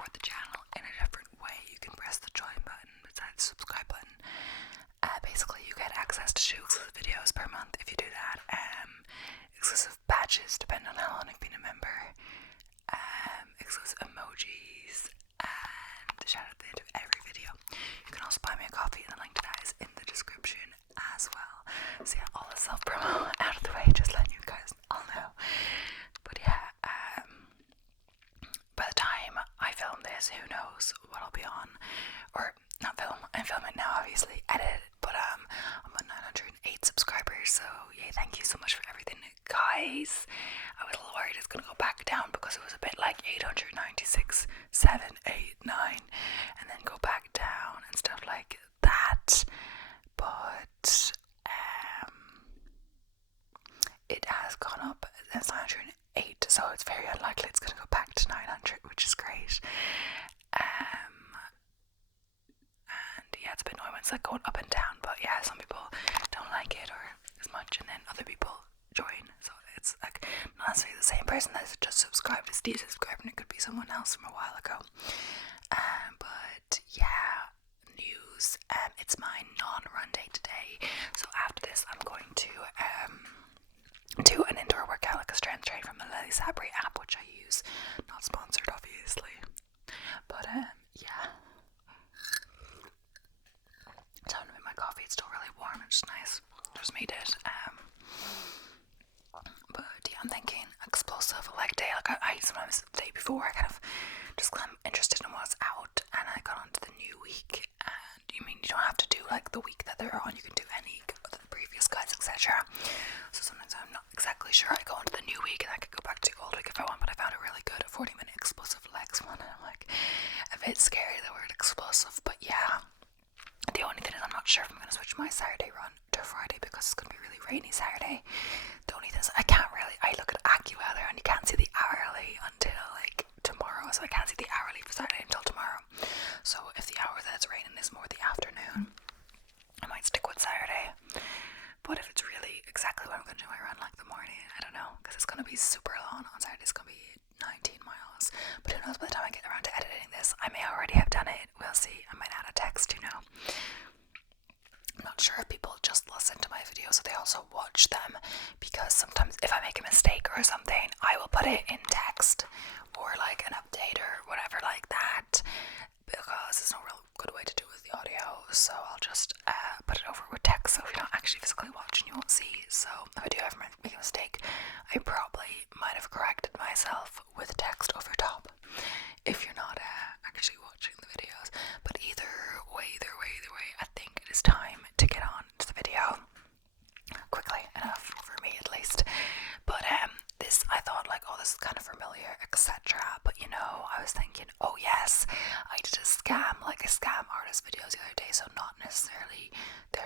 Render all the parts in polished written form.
support the channel in a different way. You can press the join button beside the subscribe button. Basically, you get access to 2 exclusive videos per month if you do that. Exclusive badges depending on how long you've been a member. Exclusive emojis and the shout out at the end of every video. You can also buy me a coffee, and the link to that is in the description as well. So yeah, all the self promo out of the way, just letting you guys all know. But yeah, by the time I film this, who knows what I'll be on, or not film. I'm filming now, obviously, edit. But I'm on 908 subscribers, so yeah, thank you so much for everything, guys. I was a little worried it's gonna go back down because it was a bit like 896, 7, 8, 9, and then go back down and stuff like that. But it has gone up. It's 908, so it's very unlikely it's gonna go back to 900, which is great. And yeah, it's a bit annoying when it's like going up and down, but yeah, some people don't like it or as much, and then other people join, so it's like not necessarily the same person that's just subscribed is desubscribed, and it could be someone else from a while ago. But yeah, news. It's my non-run day today, so after this I'm going to do an indoor workout, like a strength train from the Lily Sabri app, which I use. Not sponsored, obviously, but yeah. Time to make my coffee. It's still really warm. It's nice. Just made it. But yeah, I'm thinking explosive leg day. Like I sometimes the day before I kind of just I'm interested in what's out, and I got onto the new week. And you don't have to do like the week that they're on. You can do any of the previous guides, etc. So sometimes I'm not exactly sure. I go into the new week and I could go back to the old week if I want. But I found a really good 40-minute explosive legs one, and I'm like a bit scary the word explosive. But yeah. The only thing is I'm not sure if I'm going to switch my Saturday run to Friday because it's going to be really rainy Saturday. The only thing is I look at AccuWeather and you can't see the hourly until like tomorrow, so I can't see the hourly for Saturday until tomorrow. So if the hour that it's raining is more the afternoon, I might stick with Saturday. But if it's really exactly what I'm going to do my run, like the morning, I don't know, because it's going to be super long on Saturday. It's going to be 19 miles, but who knows, by the time I get around to editing this I may already have done it. We'll see. I might add a text, I'm not sure if people just listen to my videos or they also watch them, because sometimes if I make a mistake or something I will put it in text or like an update or whatever like that, because there's no real good way to do it with the audio, so I'll just put it over with text, so if you're not actually physically watching you won't see. So if I do ever make a mistake, I probably might have corrected myself with text over top if you're not actually watching the videos. But either way, I think it is time to get on to the video quickly enough for me at least. But this, I thought like, oh, this is kind of familiar, etc. But I was thinking, oh yes, I did a scam artist videos the other day, so not necessarily it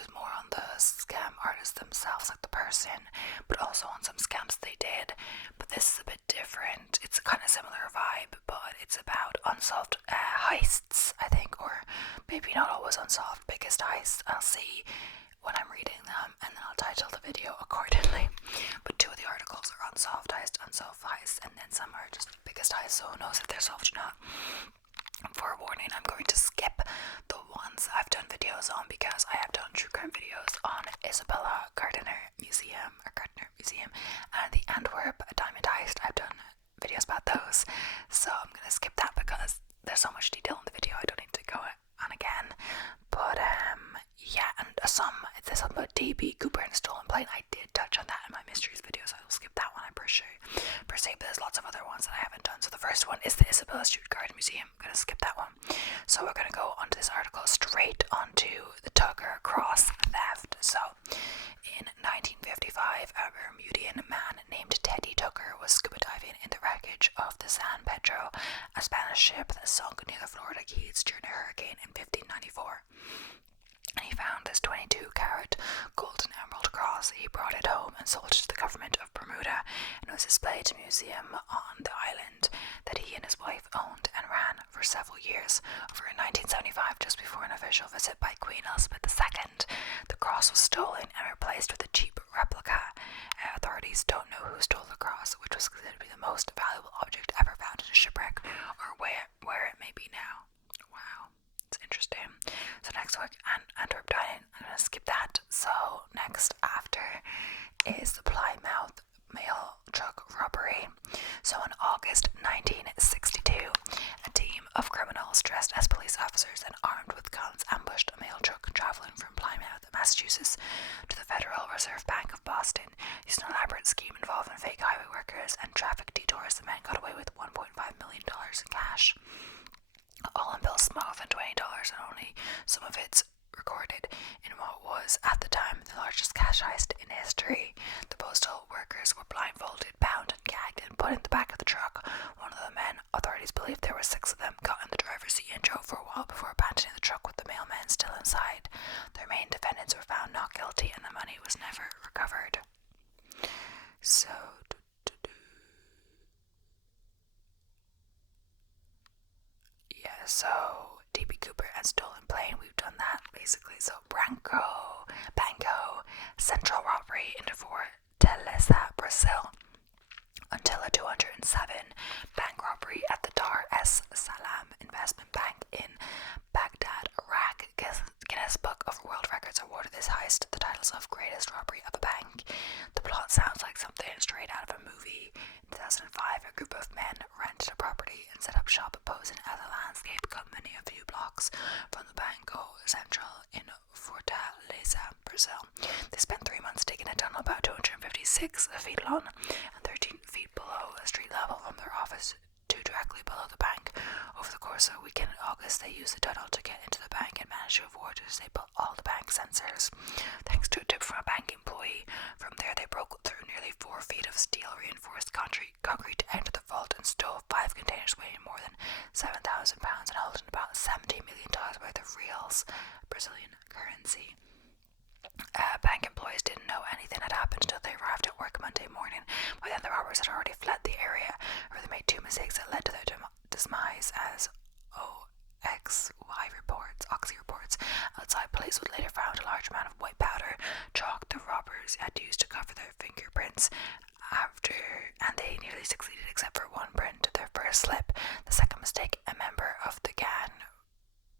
was more on the scam artists themselves, like the person, but also on some scams they did. But this is a bit different. It's a kind of similar vibe, but it's about unsolved heists, I think, or maybe not always unsolved, biggest heists. I'll see when I'm reading them, and then I'll title the video accordingly. But 2 of the articles are unsolved heists, and then some are just biggest heists, so who knows if they're solved or not. Forewarning, I'm going to skip the ones I've done videos on, because I have done true crime videos on Isabella Gardner Museum and the Antwerp Diamond Heist. I've done videos about those, so I'm going to skip that because there's so much detail in the video I don't need to go on again. But yeah, and there's something about DB Cooper and a stolen plane. I did touch on that in my mysteries video, so I will skip that one, I'm pretty sure. Per se, but there's lots of other ones that I haven't done. So the first one is the Isabella Stuttgart Museum. I'm going to skip that one. So we're going to go onto this article straight onto the Tucker Cross theft. So in 1955, a Bermudian man named Teddy Tucker was scuba diving in the wreckage of the San Pedro, a Spanish ship that sunk near the Florida Keys during a hurricane in 1594. And he found this 22-carat gold and emerald cross. He brought it home and sold it to the government of Bermuda, and it was displayed in a museum on the island that he and his wife owned and ran for several years. Over in 1975, just before an official visit by Queen Elizabeth II, the cross was stolen and replaced with a cheap replica. Authorities don't know who stole the cross, which was considered to be the most valuable object ever found in a shipwreck, or Some of it's recorded in what was, at the time, the largest cash heist in history. The postal workers were blindfolded, bound and gagged, and put in the back of the truck. One of the men, authorities believe there were 6 of them, got in the driver's seat and drove for a while before abandoning the truck with the mailman still inside. Their main defendants were found not guilty and the money was never recovered. So, yeah, so DB Cooper and stolen plane, we've done that basically. So Banco, central robbery into Fortaleza, Brazil. Until a 207 bank robbery at the Dar es Salaam investment bank in Baghdad, Iraq. Guinness Book of World Records awarded this heist the titles of greatest robbery of a bank. The plot sounds like something straight out of a movie. In 2005, a group of men rented a property and set up shop posing as a landscape company a few blocks from the Banco Central in Fortaleza, Brazil. They spent 3 months digging a tunnel about 256 feet long and 13 feet below street level from their office to directly below the bank. Over the course of a weekend in August, they used the tunnel to get into the bank and managed to avoid to disable all the bank sensors. Thanks to a tip from a bank employee, from there they broke through nearly 4 feet of steel reinforced concrete to enter the vault and stole 5 containers weighing more than 7,000 pounds and holding about $70 million worth of reals, Brazilian currency. Bank employees didn't know anything had happened until they arrived at work Monday morning. By then the robbers had already fled the area, where they made 2 mistakes that led to their demise, as Oxy reports. Outside, police would later found a large amount of white powder, chalk the robbers had used to cover their fingerprints and they nearly succeeded except for one print, their first slip. The second mistake, a member of the gang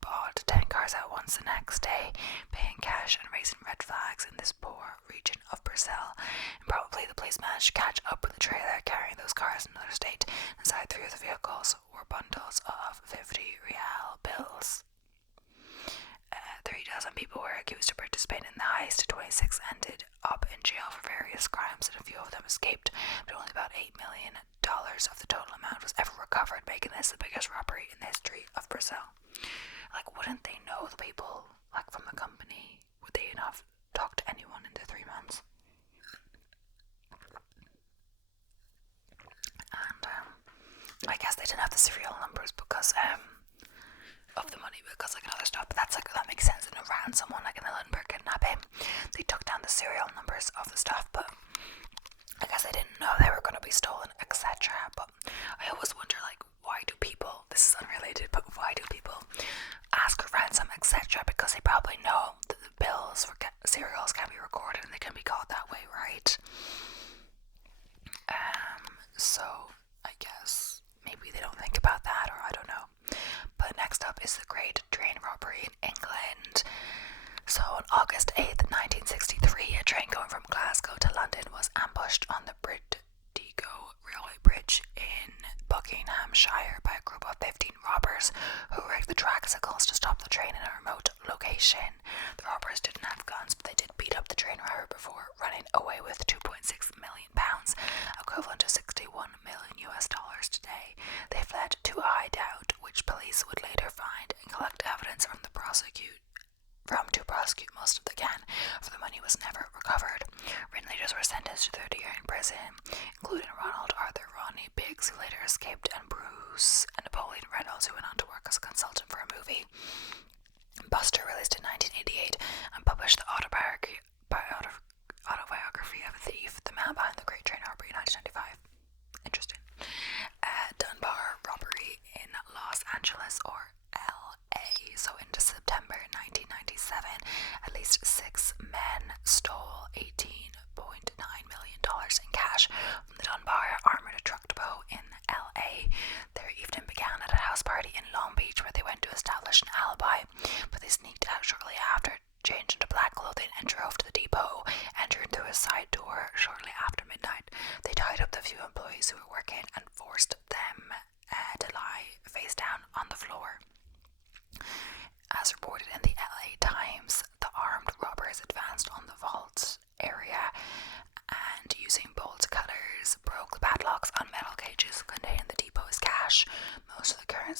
bought 10 cars at once the next day, paying cash and raising red flags in this poor region of Brazil. And probably the police managed to catch up with the trailer carrying those cars in another state. Inside 3 of the vehicles were bundles of 50 real bills. 3,000 people were accused of participating in the heist. 26 ended up in jail for various crimes, and a few of them escaped, but only about $8 million of the total amount was ever recovered, making this the biggest robbery in the history of Brazil. Like, wouldn't they know the people, like, from the company? Would they not have talked to anyone in the 3 months? And, I guess they didn't have the serial numbers because, of the money, because, like, another stuff, but that's, like, that makes sense. In around someone, like, in the Lindbergh kidnapping, they took down the serial numbers of the stuff, but I guess they didn't know they were going to be stolen, etc. But I always wonder, like, why do people, this is unrelated, but why do people ask for ransom, etc.? Because they probably know that the bills for serials can be recorded and they can be called that way, right? So I guess maybe they don't think about that, or I don't know. But next up is the Great Train Robbery in England. So on August 8th, 1963, a train going from Glasgow to London was ambushed on the Britigo railway bridge in Buckinghamshire by a group of 15 robbers who rigged the track signals to stop the train in a remote location.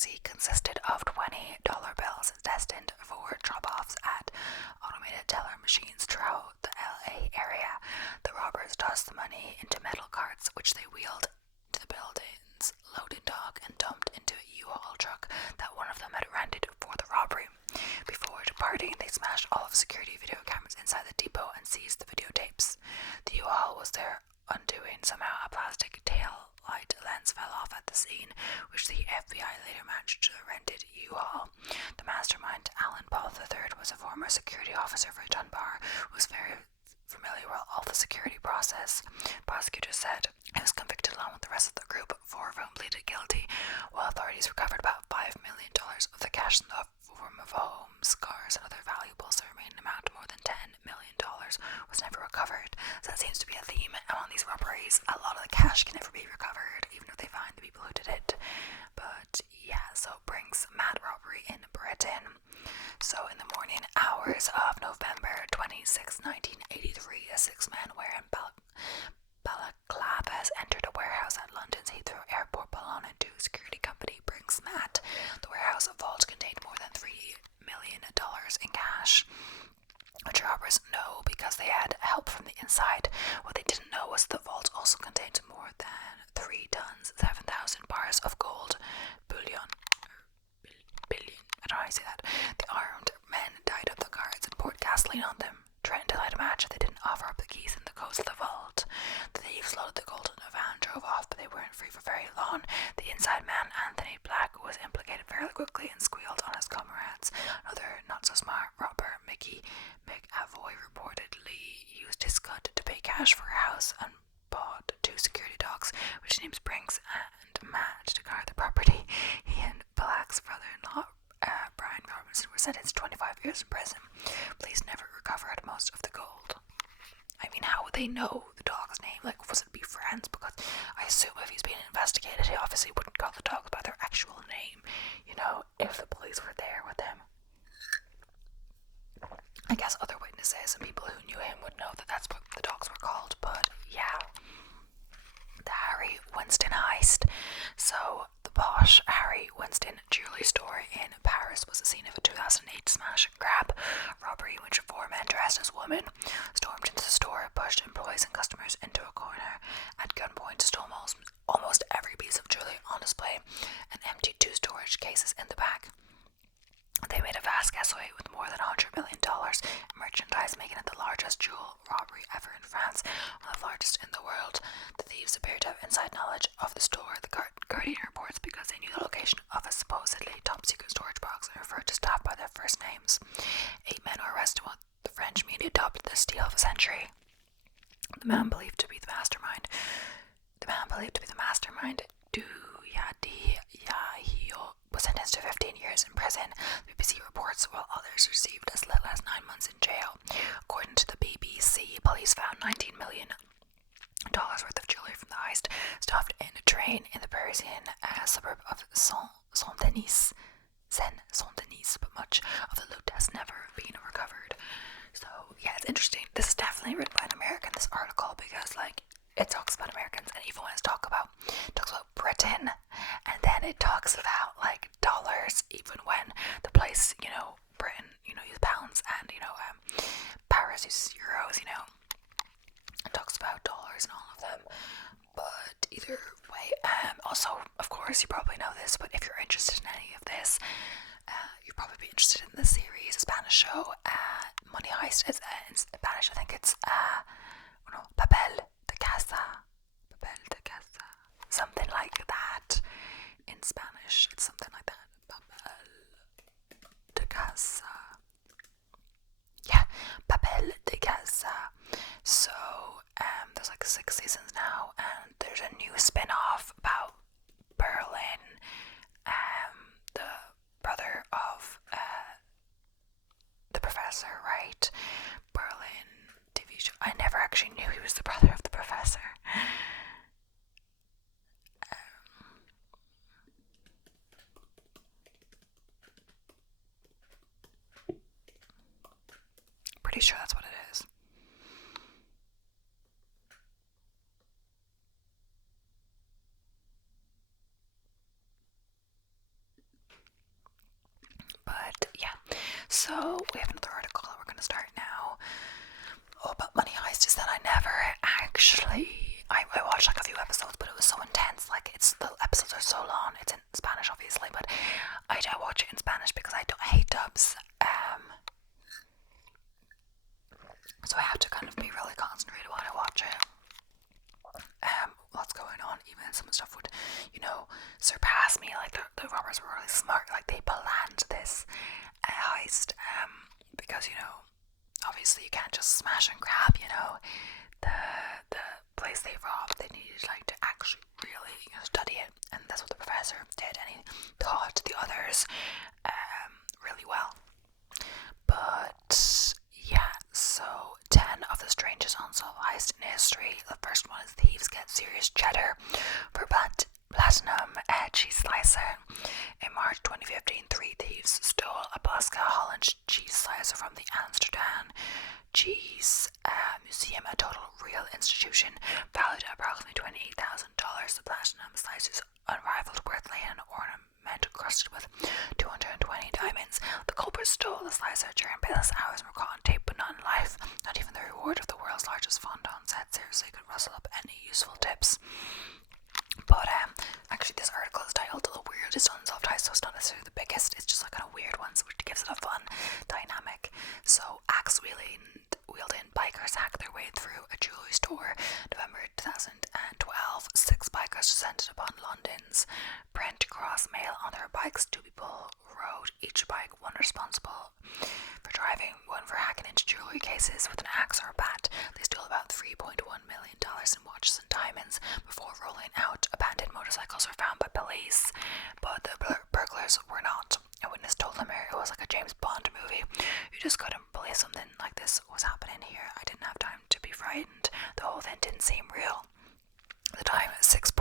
conspiracy consisted of $20 bills destined for drop-offs at automated teller machines throughout the LA area. The robbers tossed the money into metal carts, which they wheeled to the building's loading dock and dumped into a U-Haul truck that one of them had rented for the robbery. Before departing, they smashed all of the security video cameras inside the depot and seized the videotapes. The U-Haul was their undoing. Somehow a plastic tail light lens fell off at the scene, which the FBI later matched to the rented U-Haul. The mastermind, Alan Paul III, was a former security officer for Dunbar, who was very familiar with all the security process. Prosecutors said he was convicted along with the rest of the group, 4 of whom pleaded guilty, while authorities recovered about $5 million of the cash in the form of homes, cars, and other valuables. The remaining amount, more than $10 million, was never recovered. So that seems to be a theme among these robberies. A lot of the cash can never be recovered, even if they find the people who did it. But yeah, so it brings mad robbery in Britain. So in the morning hours of November 26, 1983, a 6-man wearing balaclavas entered a warehouse at London's Heathrow Airport belonging to security company Brink's-Mat. The warehouse vault contained more than $3 million in cash, which robbers know because they had help from the inside. What they didn't know was the vault also contained more than 3 tons, 7,000 bars of gold bullion. I don't know how you say that. The armed men tied up the guards and poured gasoline on them, trying to light a match. They didn't offer up the keys and the codes of the vault. The thieves loaded the gold in a van, drove off, but they weren't free for very long. The inside man, Anthony Black, was implicated fairly quickly and squealed on his comrades. Another not-so-smart robber, Mickey McAvoy, reportedly used his cut to pay cash for a house and bought 2 security dogs, which names Brinks and Matt, to guard the property. He and Black's brother-in-law, Brian Robinson, were sentenced to 25 years in prison. Police never recovered most of the gold. I mean, how would they know the dog's name? Like, was it be friends? Because I assume if he's being investigated, he obviously wouldn't call the dogs by their actual name, you know, if the police were there with him. I guess other witnesses and people who knew him would know that that's what the dogs were called, but yeah. The Harry Winston heist. So, the posh Harry Winston jewelry store in Paris was the scene of a 2008 smash and grab robbery in which 4 men dressed as women stormed into the store, pushed employees and customers into a corner at gunpoint, stole almost every piece of jewelry on display, and emptied 2 storage cases in the back. They made a vast getaway with more than $100 million in merchandise, making it the largest jewel robbery ever in France, one of the largest in the world. The thieves appeared to have inside knowledge of the store, the Guardian reports, because they knew the location of a supposedly top-secret storage box and referred to staff by their first names. 8 men were arrested, while the French media dubbed the steal of a century. The man believed to be the mastermind, Duyadi Yahio, was sentenced to 15 years in prison. The BBC reports, while others received as little as 9 months in jail. According to the BBC, police found $19 million worth of jewelry from the heist stuffed in a train in the Parisian suburb of Saint-Denis, but much of the loot has never been recovered. So yeah, it's interesting. This is definitely written by an American, this article, because like it talks about Americans, and even when it talks about Britain, and then it talks about like dollars, even when the place, you know, Britain, you know, use pounds, and you know, Paris uses euros, you know. It talks about dollars and all of them. But either way, also, of course, you probably know this, but if you're interested in any of this, you'll probably be interested in the series, a Spanish show, Money Heist. It's in Spanish, I think it's Papel de Casa, something like that. In Spanish, it's something like that. Papel de Casa. Yeah, Papel de Casa. So, there's like 6 seasons now, and there's a new spin-off about Berlin, the brother of the professor, right? Berlin TV show. I never actually knew he was the brother of the professor. Pretty sure that's what it is. So we have another article that we're going to start now. About Money Heist is that I never actually, I watched like a few episodes, but it was so intense. Like the episodes are so long. It's in Spanish, obviously, but I don't watch it in Spanish because I hate dubs. So I have to kind of be really concentrated while I watch it. What's going on? Even some stuff would, surpass me. Like the robbers were really smart. Like they planned this heist. Because obviously you can't just smash and grab. The place they robbed. They needed like to actually really study it, and that's what the professor did. And he taught the others really well. But yeah, so 10 of the strangest unsolved heists in history. The first one is thieves get serious cheddar for platinum cheese slicer. In March 2015, 3 thieves stole a Bosca Holland cheese slicer from the Amsterdam Cheese Museum, a total real institution valued at approximately $28,000. The platinum slicer's unrivaled worth lay in an ornament crusted with 220 diamonds. The culprits stole the slicer during business hours and were caught on tape, but not in life. Not even the reward of the world's largest fondant set seriously could rustle up any useful tips. But actually this article is titled The Weirdest Unsolved Heist, so it's not necessarily the biggest, it's just like kind of weird ones, which gives it a fun dynamic. So axe wielding bikers hacked their way through a jewelry store. November 2012, 6 bikers descended upon London's Brent Cross Mail on their bikes. 2 people rode each bike, 1 responsible for driving, 1 for hacking into jewelry cases with an axe or a bat. They stole about $3.1 million in watches and diamonds before rolling out. Abandoned motorcycles were found by police, but the burglars were not. A witness told them it was like a James Bond movie. You just couldn't believe something like this was happening here. I didn't have time to be frightened. The whole thing didn't seem real. At the time, $6.6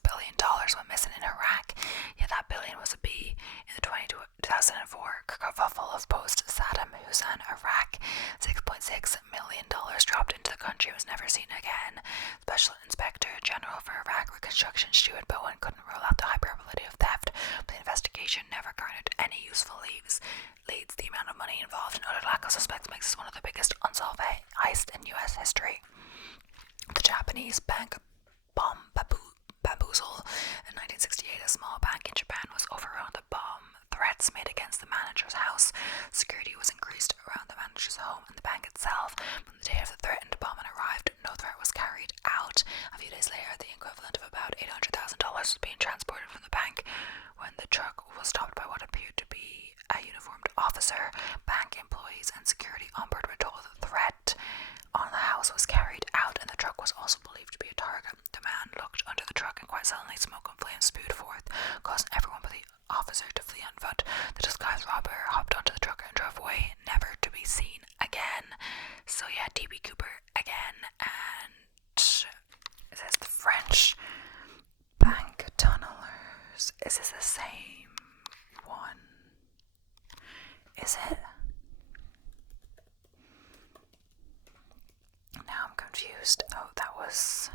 billion went missing in Iraq. Yet that billion was a B. In the 2004 kerfuffle of post-Saddam Hussein Iraq, $6.6 million dropped into the country and was never seen again. Special Inspector General for Iraq Reconstruction Stuart Bowen couldn't rule out the high probability of theft, but the investigation never garnered any useful leads. The amount of money involved and utter lack of suspects makes this one of the biggest unsolved heists in U.S. history. The Japanese bank bomb bamboozle. In 1968, a small bank in Japan was overrun with bomb threats made against the manager's house. Security was increased around the manager's home and the bank itself. When the day of the threatened bombing arrived, no threat was carried out. A few days later, the equivalent of about $800,000 was being transported from the bank when the truck was stopped by what appeared to be a uniformed officer. Bank employees and security on board were told the threat on the house was carried out, and the truck was also believed to be a target. The man looked under the truck, and quite suddenly smoke and flames spewed forth, causing everyone but the officer to flee on foot. The disguised robber hopped onto the truck and drove away, never to be seen again. So yeah, D.B. Cooper again, and it says the French bank tunnelers. Is this the same one? Is it? Now I'm confused. Oh, that was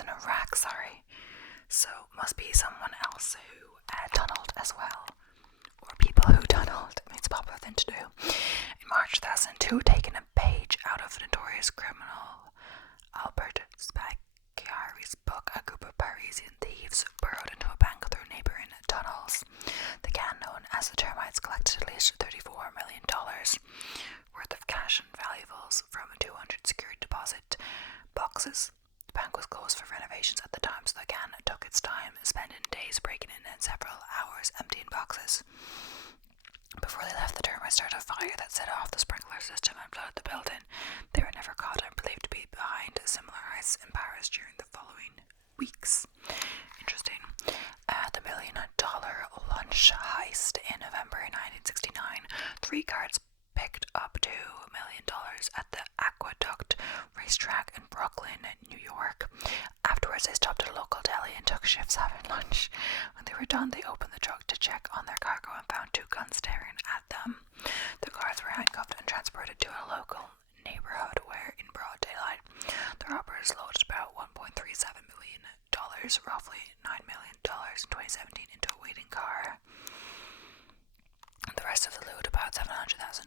in Iraq, sorry. So must be someone else who tunneled as well. Or people who tunneled. I mean, it's a popular thing to do. In March 2002, taking a page out of notorious criminal Albert Spaghiari's book, a group of Parisian thieves burrowed into a bank through neighboring tunnels. The gang, known as the Termites, collected at least $34 million worth of cash and valuables from 200 security deposit boxes. The bank was closed for renovations at the time, so the gang took its time, spending days breaking in and several hours emptying boxes. Before they left, the termites started a fire that set off the sprinkler system and flooded the building. They were never caught and believed to be behind similar heists in Paris during the following weeks. Interesting. The $1 million lunch heist in November 1969. 3 guards picked up $2 million at the Aqueduct racetrack in Brooklyn, New York. Afterwards, they stopped at a local deli and took shifts having lunch. When they were done, they opened the truck to check on their cargo and found 2 guns staring at them. The guards were handcuffed and transported to a local neighborhood where, in broad daylight, the robbers loaded about $1.37 million, roughly $9 million in 2017, into a waiting car. The rest of the loot, about $700,000,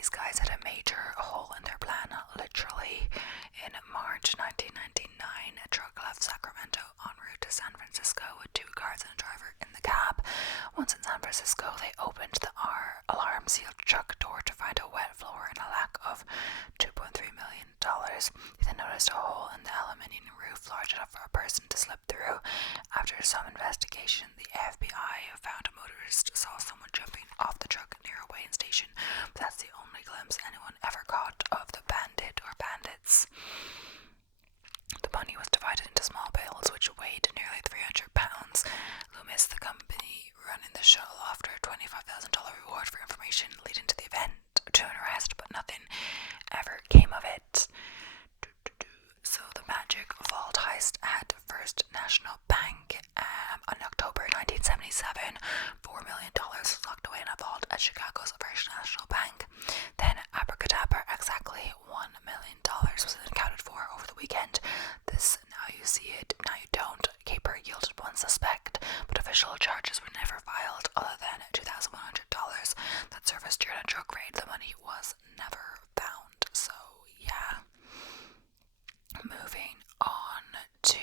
these guys had a major hole in their plan, literally. In March 1999, a truck left Sacramento en route to San Francisco with 2 cars and a driver in the cab. Once in San Francisco, they opened the alarm-sealed truck door to find a wet floor and a lack of $2.3 million. They then noticed a hole in the aluminium roof large enough for a person to slip through. After some investigation, the FBI found a motorist saw someone jumping off the truck near a weighing station, but that's the only glimpse anyone ever caught of the bandit or bandits. The money was divided into small bales, which weighed nearly 300 pounds. Loomis, the company running the shuttle, offered a $25,000 reward for information leading to the event to an arrest, but nothing ever came of it. So the Magic Vault heist at First National Bank in October 1977. $4 million was locked away in a vault at Chicago's First National Bank. Then abracadabra, exactly $1 million was accounted for over the weekend. This, now you see it, now you don't, caper yielded one suspect, but official charges were never filed other than $2,100 that surfaced during a drug raid. The money was never found. So yeah. Moving on to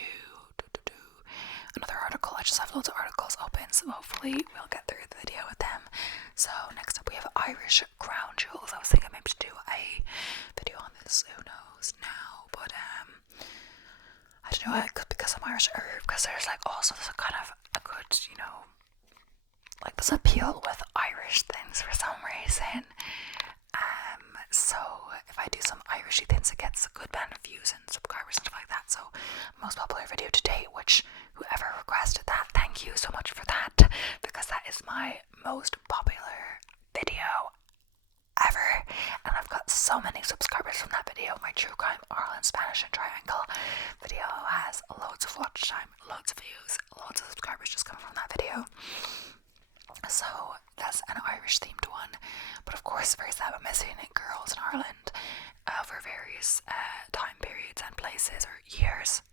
another article. I just have loads of articles open, so hopefully we'll get through the video with them. So next up we have Irish crown jewels. I was thinking maybe to do a video on this, who knows now, but I don't know, because I'm Irish, or because there's like also there's a kind of a good, you know, like this appeal with Irish things for some reason. So if I do some Irishy things, it gets a good amount of views and subscribers and stuff like that. So most popular video to date, which whoever requested that, thank you so much for that, because that is my most popular video ever, and I've got so many subscribers from that video. My True Crime Ireland Spanish and Triangle video has loads of watch time, loads of views, loads of subscribers just coming from that video. So that's an Irish themed one, but of course very sad about missing girls in Ireland for various time periods and places or years.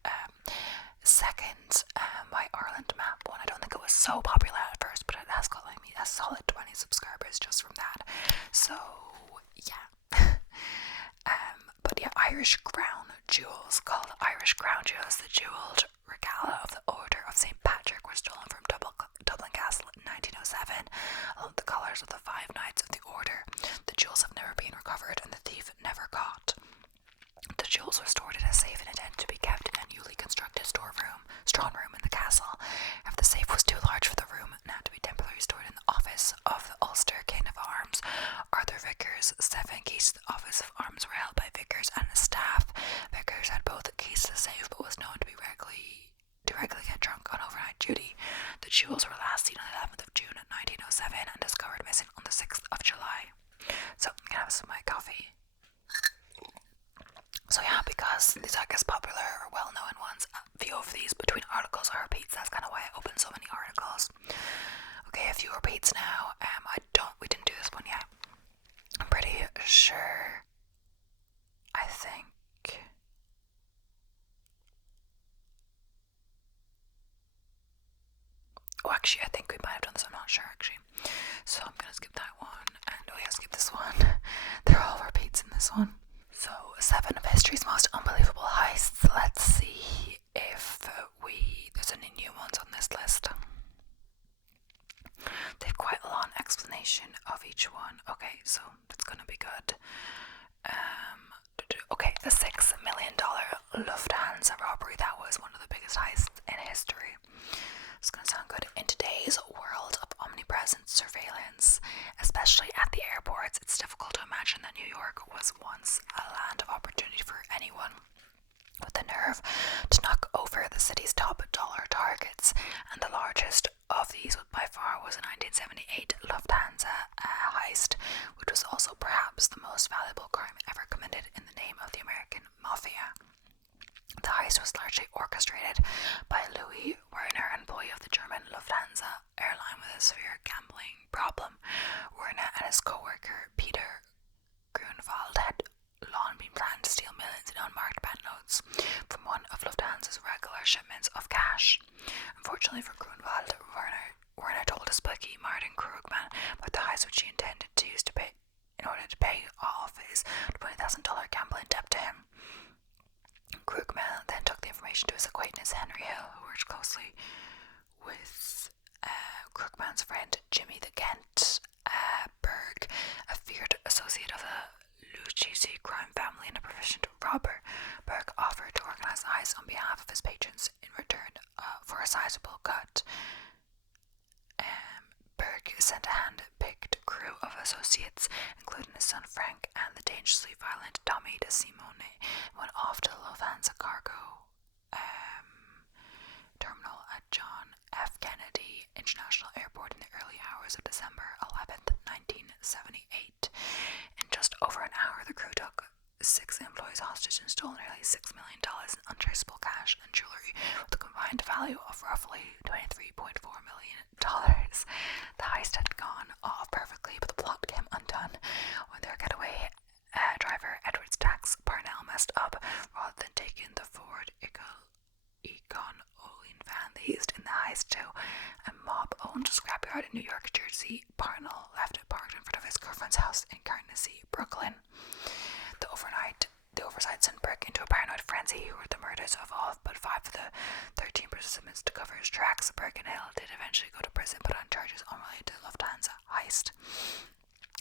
Second, my Ireland map one, I don't think it was so popular at first, but it has got like a solid 20 subscribers just from that. So yeah. But yeah, Irish crown jewels, called Irish crown jewels. The jeweled regala of the Order of St. Patrick were stolen from Dublin Castle in 1907, along with the colours of the 5 Knights of the Order. The jewels have never been recovered and the thief never caught. The jewels were stored in a safe and intended to be kept in a newly constructed strong room in the castle. If the safe was too large for the room, it had to be temporarily stored in the office of the Ulster King of Arms, Arthur Vickers. 7 keys to the office of arms were held by Vickers and his staff. Vickers had both keys to the safe, but was known to regularly get drunk on overnight duty. The jewels were last seen on the 11th of June 1907 and discovered missing on the 6th of July. So I'm gonna have some of my coffee. So yeah, because these are, I guess, popular or well-known ones, a few of these between articles are repeats. That's kind of why I opened so many articles. Okay, a few repeats now. We didn't do this one yet. I'm pretty sure. I think. Oh, actually, I think we might have done this. I'm not sure, actually. So I'm gonna skip that one, and oh yeah, skip this one. They're all repeats in this one. So 7 of history's most unbelievable heists. Let's see if there's any new ones on this list. They have quite a long explanation of each one. Okay, so that's gonna be good. Okay, the $6 million Lufthansa robbery. That was one of the biggest heists in history. It's gonna sound good. In today's world of omnipresent surveillance, especially at the airports, it's difficult to imagine that New York was once a land of opportunity for anyone with the nerve to knock over the city's top dollar targets, and the largest of these by far was a 1978 Lufthansa heist, which was also perhaps the most valuable crime ever committed in the name of the American Mafia. The heist was largely orchestrated by Louis Werner, employee of the German Lufthansa airline with a severe gambling problem. Werner and his co-worker Peter Grunwald had long been planning to steal millions in unmarked banknotes from one of Lufthansa's regular shipments of cash. Unfortunately for Grunwald, Werner told his bookie Martin Krugman about the heist, which he intended to use in order to pay his $20,000 gambling debt to him. Krugman then took the information to his acquaintance Henry Hill, who worked closely with Krugman's friend Jimmy the Ghent Berg, a feared associate of the Lucchese crime family and a proficient robber. Berg offered to organize the heist on behalf of his patrons in return for a sizable cut. Berg sent a hand-picked crew of associates, including his son Frank and the dangerously violent Tommy De Simone, went off to the Lufthansa cargo terminal at John F. Kennedy International Airport in the early hours of December 11th, 1978. In just over an hour, the crew took 6 employees hostage and stole nearly $6 million in untraceable cash and jewelry, with a combined value of roughly $23.4 million. The heist had gone off perfectly, but the plot came undone when their getaway driver Edward's tax Parnell messed up. Rather than taking the Ford Econ Olin van they used in the heist to a mob-owned scrapyard in New York, Jersey, Parnell left it parked in front of his girlfriend's house in Carnegie, Brooklyn. The oversight sent Burke into a paranoid frenzy. He ordered the murders of all but 5 of the 13 participants to cover his tracks. Burke and Hill did eventually go to prison, but on charges unrelated to the Lufthansa heist.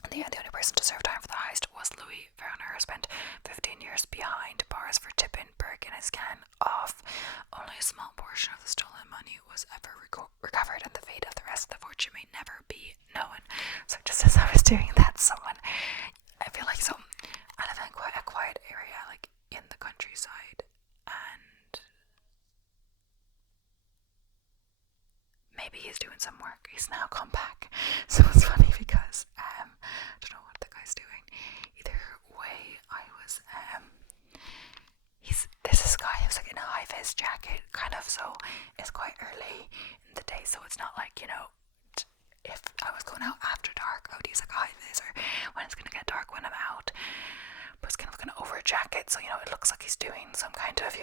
In the end, the only person to serve time for the heist was Louis Werner, who spent 15 years behind bars for tipping Burke and his gang off. Only a small portion of the stolen money was ever recovered, and the fate of the rest of the fortune may never be known. So just as I was doing that, I feel like I live in quite a quiet area, like in the countryside, and maybe he's doing some work. He's now come back. So it's funny because I don't know what the guy's doing. Either way, there's this guy who's like in a high-vis jacket, kind of, so it's quite early in the day, so it's not like, if I was going out after dark, I would use like a high-vis, or when it's gonna get dark when I'm out. But it's kind of like an over jacket, so it looks like he's doing some kind of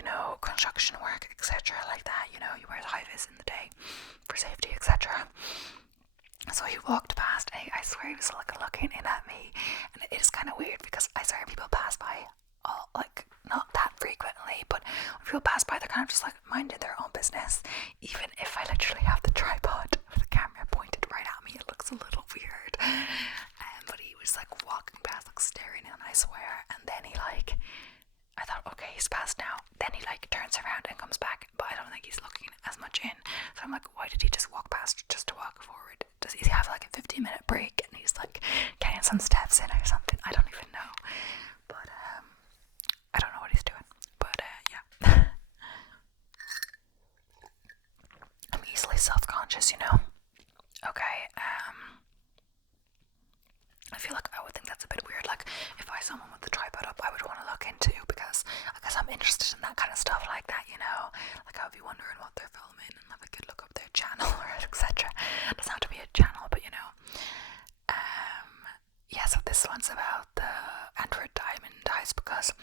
construction work, etc. like that. You wear high vis in the day for safety, etc. So he walked past, and I swear he was looking in at me, and it is kind of weird because I swear people pass by not that frequently, but when people pass by, they're kind of just minding their own business. Even if I literally have the tripod with the camera pointed right at me, it looks a little weird. But he was walking past, staring in, I swear, and then he I thought, okay, he's passed now. Then he turns around and comes back, but I don't think he's looking as much in. So I'm why did he just walk past just to walk forward? Does he have a 15-minute break and he's getting some steps in or something? I don't even know. But I don't know what he's doing. But yeah. I'm easily self-conscious, Okay, I feel like I would think that's a bit weird. If I saw someone with the tripod up, I would want to look into, because I guess I'm interested in that kind of stuff like that, I would be wondering what they're filming and have a good look up their channel or etc. It doesn't have to be a channel, but yeah, so this one's about the Antwerp Diamond Heist, because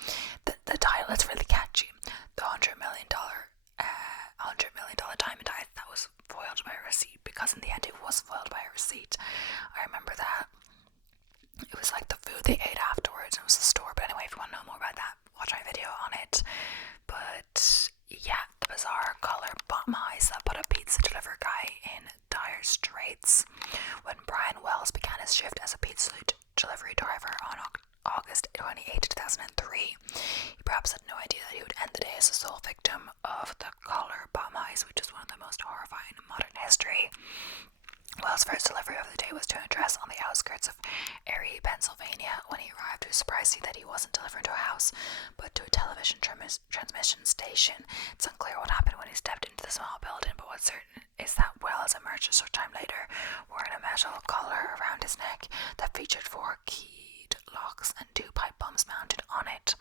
the title is really catchy. The $100 million diamond heist that was foiled by a receipt, because in the end it was foiled by a receipt. I remember that. It was the food they ate afterwards. It was a store. But anyway, if you want to know more about that, watch my video on it. But yeah, the bizarre color bomb heist that put a pizza delivery guy in dire straits. When Brian Wells began his shift as a pizza delivery driver on August 28, 2003, he perhaps had no idea that he would end the day as the sole victim of the collar bomb heist, which is one of the most horrifying in modern history. Wells' first delivery of the day was to an address on the outskirts of Erie, Pennsylvania. When he arrived, he was surprised to see that he wasn't delivering to a house, but to a television transmission station. It's unclear what happened when he stepped into the small building, but what's certain is that Wells emerged a short time later, wearing a metal collar around his neck that featured 4 keyed locks and 2 pipe bombs mounted on it.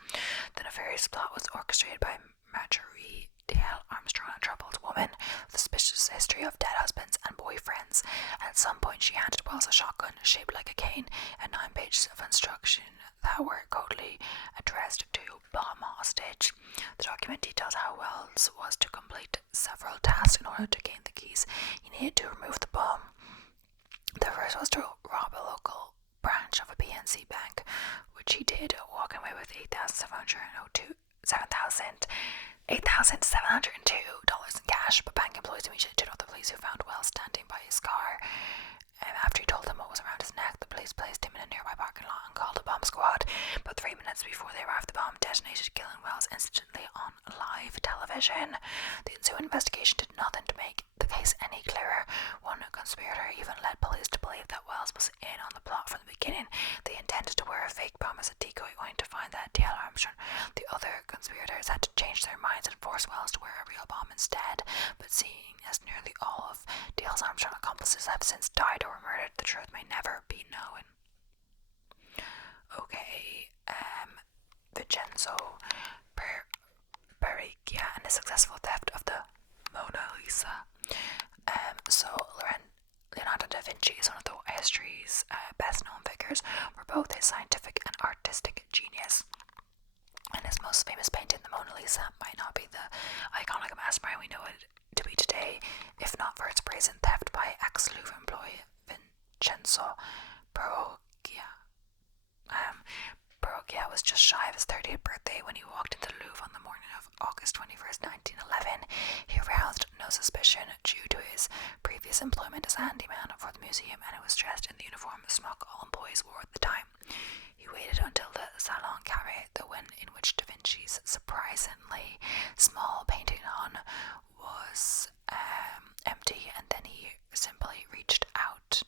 The nefarious plot was orchestrated by Marjorie Dale Armstrong, a troubled woman with a suspicious history of dead husbands and boyfriends. At some point, she handed Wells a shotgun shaped like a cane and 9 pages of instruction that were codely addressed to bomb hostage. The document details how Wells was to complete several tasks in order to gain the keys he needed to remove the bomb. The first was to rob a local branch of a PNC bank, which which he did, walking away with $8,702 in cash. But bank employees immediately took out the police, who found Wells standing by his car. After he told them what was around his neck, the police placed him in a nearby parking lot and called a bomb squad. But 3 minutes before they arrived, the bomb detonated, killing Wells instantly on live television. The ensuing investigation did nothing to make the case any clearer. One conspirator even led police to believe that Wells was in on the plot from the beginning. They intended to wear a fake bomb as a decoy, only to find that Dale Armstrong. The other conspirators had to change their minds and force Wells to wear a real bomb instead. But seeing as nearly all of Dale Armstrong's accomplices have since died or were murdered, the truth may never be known. Okay, Vincenzo Baricchia and the successful theft of the Mona Lisa. Leonardo da Vinci is one of the history's best-known figures for both his scientific and artistic genius. And his most famous painting, the Mona Lisa, might not be the iconic masterpiece we know it to be today, if not for its brazen theft by ex-Louvre employee Vincenzo Barocchia. Barocchia was just shy of his 30th birthday when he walked into the Louvre on the morning of August 21st, 1911. He aroused no suspicion due to his previous employment as a handyman for the museum, and he was dressed in the uniform smock all employees wore at the time. He waited until the Salon Carré, the one in which Da Vinci's surprisingly small painting on, was empty, and then he simply reached out,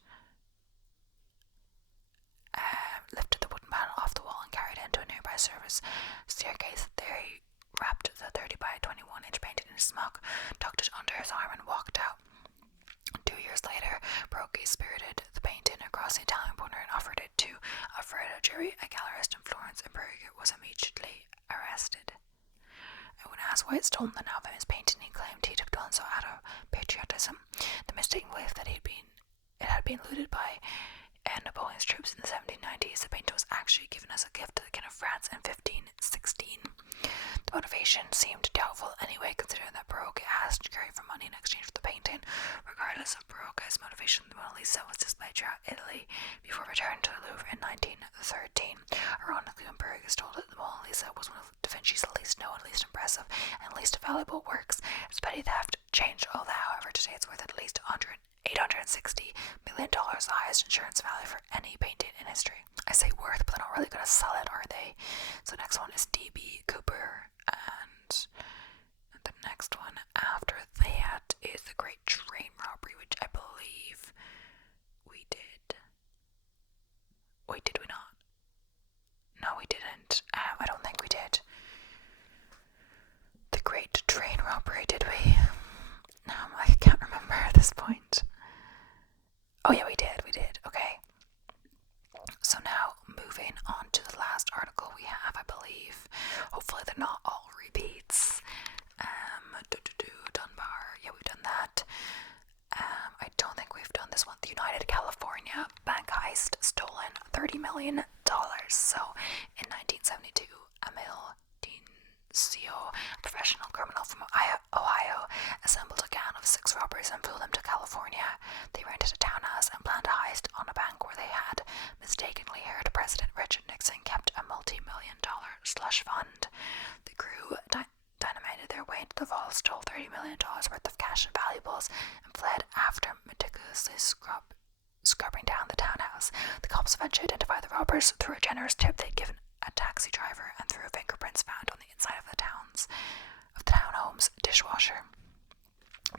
lifted the wooden panel off the wall and carried it into a nearby service staircase. There he wrapped the 30 by 21 inch painting in his smock, tucked it under his arm, and walked out. 2 years later, Barocchi spirited the painting across the Italian border and offered it to Alfredo Geri, a gallerist in Florence, and Barocchi was immediately arrested. And when asked why he had stolen the now famous painting, he claimed he'd have done so out of patriotism. The mistaken belief that it had been looted by Napoleon's troops in the 1790s, the painting was actually given as a gift to the King of France in 1516. The motivation seemed doubtful anyway, considering that Barocchi asked Geri for money in exchange for the painting. Regardless of Barocchi's motivation, the Mona Lisa was displayed throughout Italy before returning to the Louvre in 1913. Ironically, when Barocchi told that the Mona Lisa was one of Da Vinci's least known, least impressive, and least valuable works, its petty theft changed all that. However, today it's worth at least $860 million, the highest insurance value for any painting in history. I say worth, but they're not really going to sell it, are they? So the next one is D.B. Cooper, and the next one after that is the Great Train Robbery, which I believe we did. Wait, did we not? No, we didn't. I don't think we did. The Great Train Robbery, did we? I can't remember at this point. Oh yeah, we did, okay. So now, moving on to the last article we have, I believe. Hopefully they're not all repeats. Dunbar, yeah, we've done that. I don't think we've done this one. The United California bank heist, stolen $30 million. So, in 1972, Emil Dincio, a professional criminal from Ohio, assembled a gang of 6 robbers and flew them to California. They rented a townhouse and planned a heist on a bank where they had mistakenly heard President Richard Nixon kept a multi-million-dollar slush fund. The crew dynamited their way into the vault, stole $30 million worth of cash and valuables, and fled after meticulously scrubbing down the townhouse. The cops eventually identified the robbers through a generous tip they'd given a taxi driver and through fingerprints found on the inside of the townhome's dishwasher.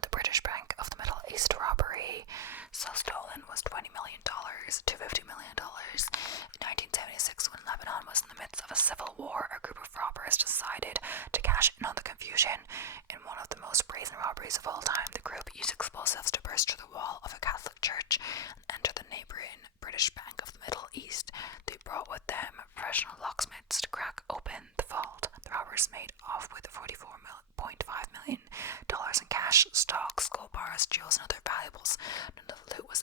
The British Bank of the Middle East robbery, so stolen, was $20 million to $50 million. In 1976, when Lebanon was in the midst of a civil war, a group of robbers decided to cash in on the confusion. In one of the most brazen robberies of all time, the group used explosives to burst through the wall of a Catholic church and enter the neighboring British Bank of the Middle East. They brought with them professional locksmiths to crack open the vault. The robbers made off with $44.5 million in cash, stocks, gold bars, jewels, and other valuables. None of the loot was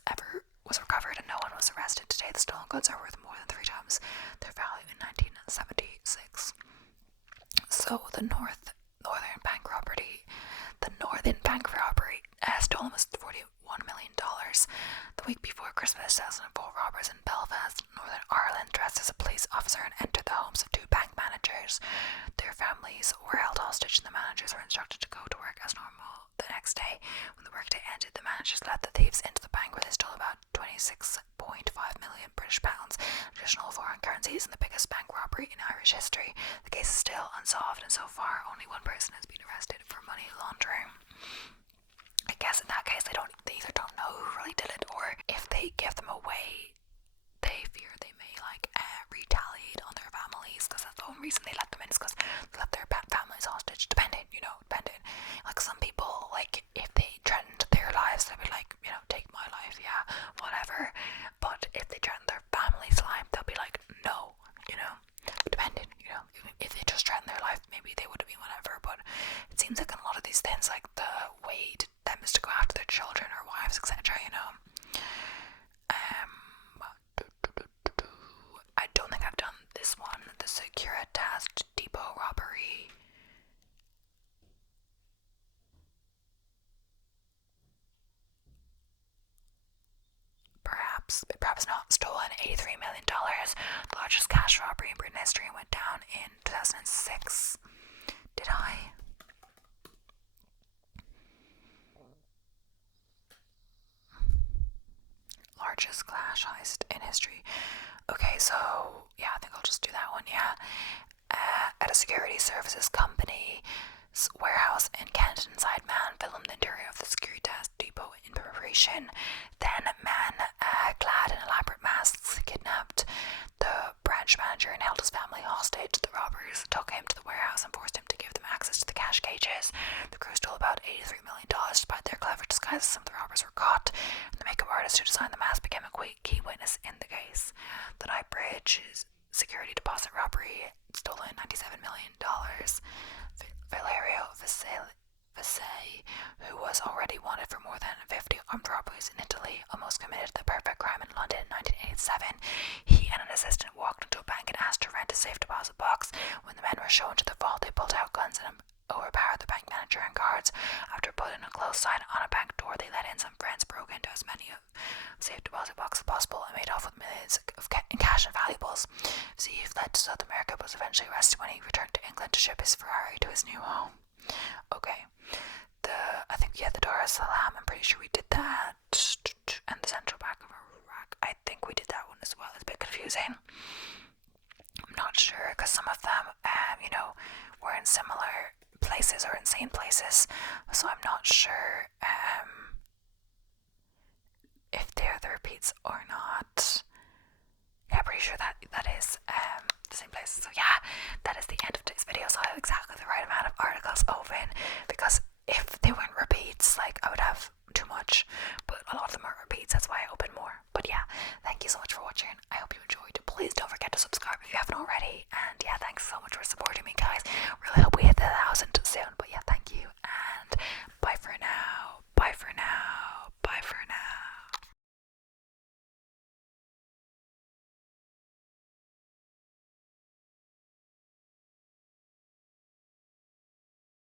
recovered, and no one was arrested. Today, the stolen goods are worth more than 3 times their value in 1976. So the Northern Bank robbery, stolen was $41 million. The week before Christmas, 2004, robbers in Belfast, Northern Ireland, dressed as a police officer and entered the homes of two bank managers. Their families were held hostage and the managers were instructed to go to work as normal. The next day, when the workday ended, the managers let the thieves into the bank where they stole about 26.5 million British pounds, additional foreign currencies, and the biggest bank robbery in Irish history. The case is still unsolved, and so far only one person has been arrested for money laundering. I guess in that case they either don't know who really did it, or if they give them away, they fear they may retaliate on their families, because that's the only reason they let them in, is because they left their families hostage. Depending. Like some people, like if they threatened their lives, they'll be like, take my life, yeah, whatever. But if they threaten their family's life, they'll be like, no, depending, if they just threaten their life, maybe they would have been whatever. But it seems like in a lot of these things, like the way them is to go after their children or wives, etc. I don't think I've done this one, the Securitas Depot robbery. Perhaps not. Stolen $83 million, the largest cash robbery in Britain history, went down in 2006. Did I? Largest cash heist in history. Okay, so yeah, I think I'll just do that one. Yeah, at a security services company's warehouse in Kent, inside man filmed the interior of the Securitas Depot in preparation. Then man, clad in elaborate masks, kidnapped the branch manager and held his family hostage. The robbers took him to the warehouse and forced him to give them access to the cash cages. The crew stole about $83 million. Despite their clever disguises, some of the robbers were caught, and the makeup artist who designed the mask became a key witness in the case. The Night Bridge's security deposit robbery, stolen $97 million. Valerio Visay, who was already wanted for more than 50 armed robberies in Italy, almost committed the perfect crime in London in 1987. He and an assistant walked into a bank and asked to rent a safe deposit box. When the men were shown to the vault, they pulled out guns and overpowered the bank manager and guards. After putting a closed sign on a bank door, they let in some friends, broke into as many of safe deposit boxes as possible, and made off with millions in cash and valuables. Steve fled to South America, but was eventually arrested when he returned to England to ship his Ferrari to his new home. Okay, I think the Dar es Salaam, I'm pretty sure we did that, and the Central Bank of Iraq, I think we did that one as well. It's a bit confusing. I'm not sure, because some of them, were in similar places or in same places, so I'm not sure if they're the repeats or not.